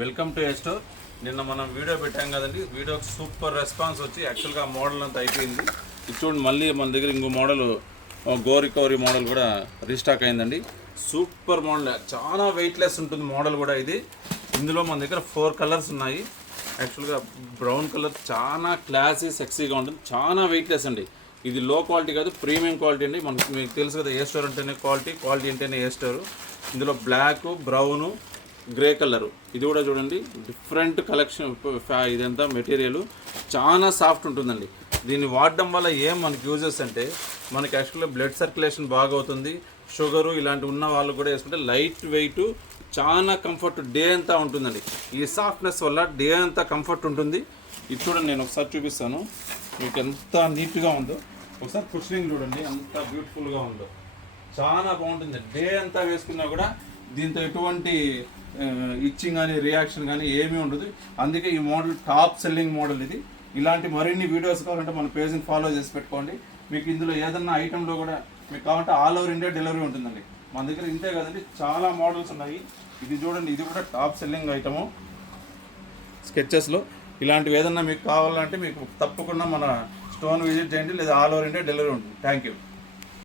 Welcome to ఎస్టోర్. నిన్న మనం video పెట్టాం కదండి, వీడియోకి సూపర్ రెస్పాన్స్ వచ్చి యాక్చువల్గా ఆ మోడల్ అంతా అయిపోయింది. ఇది చూడండి, మళ్ళీ మన దగ్గర ఇంకో మోడల్ గో రికవరీ మోడల్ కూడా రీస్టాక్ అయిందండి. సూపర్ మోడల్, చాలా వెయిట్లెస్ ఉంటుంది మోడల్ కూడా ఇది. ఇందులో మన దగ్గర 4 కలర్స్ ఉన్నాయి. యాక్చువల్గా బ్రౌన్ కలర్ చాలా క్లాసీ సెక్సీగా ఉంటుంది, చాలా వెయిట్లెస్ అండి. ఇది లో క్వాలిటీ కాదు, ప్రీమియం క్వాలిటీ అండి. మనకు మీకు తెలుసు కదా, ఏ స్టోర్ అంటేనే క్వాలిటీ అంటేనే ఏ స్టోర్. ఇందులో బ్లాక్, బ్రౌను, గ్రే కలరు. ఇది కూడా చూడండి, డిఫరెంట్ కలెక్షన్. ఇదంతా మెటీరియల్ చాలా సాఫ్ట్ ఉంటుందండి. దీన్ని వాడడం వల్ల ఏం మనకి యూజెస్ అంటే, మనకి యాక్చువల్గా బ్లడ్ సర్క్యులేషన్ బాగా అవుతుంది. షుగరు ఇలాంటి ఉన్న వాళ్ళు కూడా వేసుకుంటే లైట్ వెయిట్, చాలా కంఫర్ట్ డే అంతా ఉంటుందండి. ఈ సాఫ్ట్నెస్ వల్ల డే అంతా కంఫర్ట్ ఉంటుంది. ఇది చూడండి, నేను ఒకసారి చూపిస్తాను మీకు ఎంత నీట్గా ఉందో. ఒకసారి కుషనింగ్ చూడండి ఎంత బ్యూటిఫుల్గా ఉందో, చాలా బాగుంటుంది. డే అంతా వేసుకున్నా కూడా దీంతో ఎటువంటి ఇచ్చింగ్ కానీ రియాక్షన్ కానీ ఏమీ ఉండదు. అందుకే ఈ మోడల్ టాప్ సెల్లింగ్ మోడల్ ఇది. ఇలాంటి మరిన్ని వీడియోస్ కావాలంటే మన పేజ్ని ఫాలో చేసి పెట్టుకోండి. మీకు ఇందులో ఏదన్నా ఐటెంలో కూడా మీకు కావాలంటే ఆల్ ఓవర్ ఇండియా డెలివరీ ఉంటుందండి. మన దగ్గర ఇంతే కదండి, చాలా మోడల్స్ ఉన్నాయి. ఇది చూడండి, ఇది కూడా టాప్ సెల్లింగ్ ఐటము స్కెచెస్లో. ఇలాంటివి ఏదన్నా మీకు కావాలంటే మీకు తప్పకుండా మన స్టోన్ విజిట్ చేయండి, లేదా ఆల్ ఓవర్ ఇండియా డెలివరీ ఉంటుంది. Thank you.